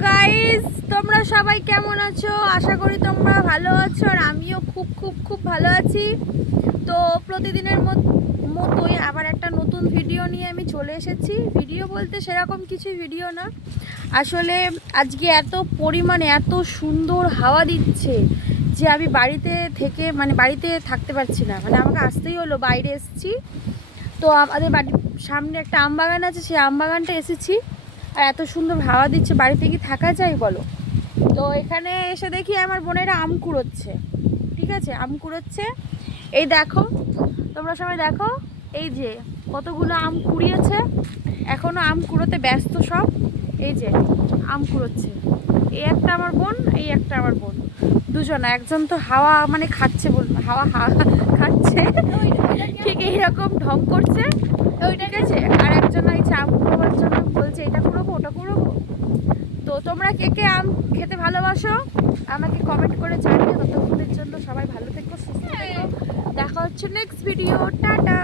Guys, তোমরা সবাই কেমন আছো? আশা করি তোমরা ভালো আছো আর আমিও খুব খুব খুব ভালো আছি। তো প্রতিদিনের মতোই আবার একটা নতুন ভিডিও নিয়ে আমি চলে এসেছি। ভিডিও বলতে সেরকম কিছু ভিডিও না, আসলে আজকে এত পরিমাণে এত সুন্দর হাওয়া দিচ্ছে যে আমি বাড়িতে থাকতে পারছি না, আমাকে আসতেই হলো। বাইরে এসেছি, তো আমাদের বাড়ির সামনে একটা আম বাগান আছে, সেই আম বাগানটা এসেছি। আর এত সুন্দর হাওয়া দিচ্ছে, বাড়িতে কি থাকা যায় বলো? তো এখানে এসে দেখি আমার বোনেরা আম কুড়োচ্ছে। ঠিক আছে, আম কুড়োচ্ছে। এই দেখো, তোমরা সবাই দেখো, এই যে কতগুলো আম কুড়িয়েছে, এখনো আম কুড়োতে ব্যস্ত সব। এই যে আম কুড়োচ্ছে, এই একটা আমার বোন, এই একটা আমার বোন, দুজনা। একজন তো হাওয়া খাচ্ছে, হাওয়া খাচ্ছে, ঠিক এইরকম ঢং করছে। ঠিক আছে, আর একজন এই যে আম কুড়োবার জন্য বলছে এটা কুড়োবো ওটা কুড়োবো। তো তোমরা কে কে আম খেতে ভালোবাসো আমাকে কমেন্ট করে জানিও। ততক্ষণের জন্য সবাই ভালো থেকো, সুস্থ থেকো। দেখা হচ্ছে নেক্সট ভিডিও। টাটা।